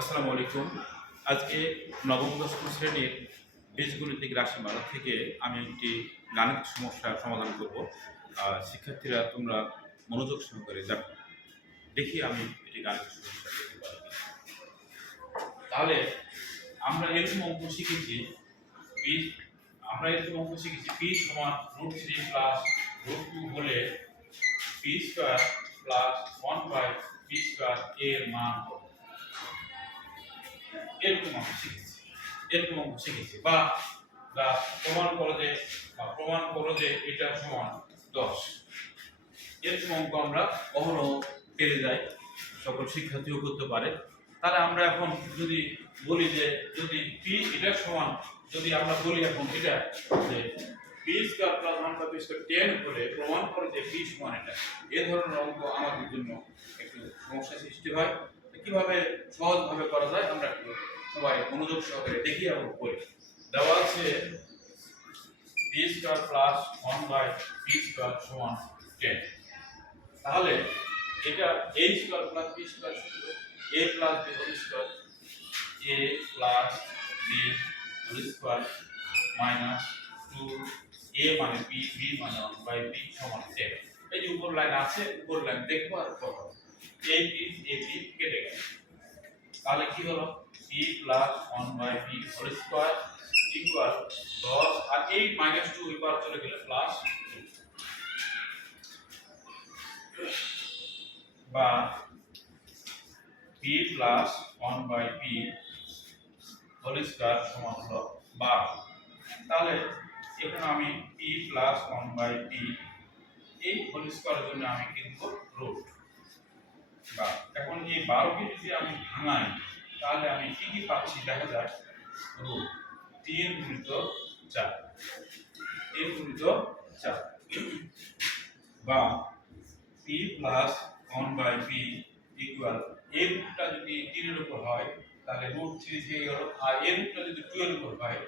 আসসালামু আলাইকুম। আজকে নবম দশম শ্রেণির বীজগণিতিক রাশিমালা থেকে আমি একটি গাণিতিক সমস্যার সমাধান করব। শিক্ষার্থীরা, তোমরা মনোযোগ সহকারে যাবে দেখি আমি এটি গাণিতিক সমস্যা তাহলে, আমরা এরকম অঙ্ক শিখেছি পি আমরা এরকম অঙ্ক শিখেছি পি সমান root three plus root two হলে P square plus one by P square এর মান কত? এরকম অঙ্ক শিখেছি। এরকম অঙ্ক শিখেছি বা বা প্রমাণ করো যে, বা প্রমাণ করো যে এটা সমান দশ। এরকম অঙ্ক আমরা কখনো পেরে যাই, সকল শিক্ষার্থীও করতে পারে। তাহলে আমরা এখন যদি বলি যে, যদি পি এটা সমান, যদি আমরা বলি এখন এটা, যে P square plus one by P square ten করে প্রমাণ করে যে পি সমান এটা। এ ধরনের অঙ্ক আমাদের জন্য একটু সমস্যা সৃষ্টি হয়। কীভাবে সহজভাবে করা যায় আমরা একটু সবাই মনোযোগ সহকারে দেখি এবং করি দেওয়া আছে P square plus one by P square সমান টেন তাহলে এটা a square plus b square a plus b whole square a plus b whole square minus two A মানে বি বি মানে 1 বাই b সমান টেন এই যে উপর line আছে, উপর লাইন দেখব আর কত b a b কেটে গেল। তাহলে কি হলো? B plus 1 by b whole square equal 10 আর 8 মাইনাস 2 এবার চলে গেলে প্লাস বা p plus one by P whole square সমান হলো বারো। তাহলে এখানে আমি p plus one by P এই হোল স্কয়ারের জন্য আমি কিন্তু রুট এখন এই বারোকে যদি আমি ভাঙাই, তাহলে আমি কি কি পাচ্ছি, দেখা যায় রুট তিন গুণিত চার। তিন গুণিত চার। বা p plus one by P equal এ রুটটা যদি তিনের উপর হয়, তাহলে রুট থ্রি থেকে গেল, আর এ রুটটা যদি টু এর উপর হয়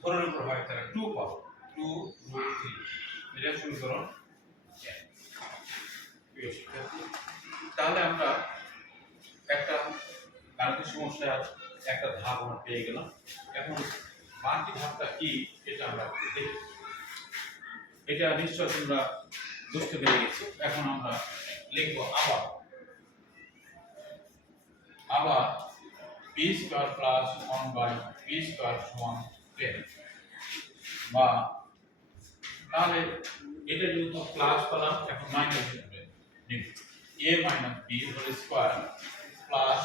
ফোরের উপর হয়, তাহলে টু পাবো। টু রুট থ্রি এটা সমীকরণ শিক্ষার্থী তাহলে আমরা একটা গাণিতিক সমস্যা একটা ধাপ আমরা পেয়ে গেলাম। এখন বাকি ধাপটা কি এটা আমরা দেখি। এটা নিশ্চয় তোমরা বুঝতে পেরে গেছো। এখন আমরা লিখব আবার। আবার P square plus one by P square সমান টেন বা তাহলে এটা যেহেতু প্লাস পেলাম, এখন মাইনাস হবে। A minus B whole square plus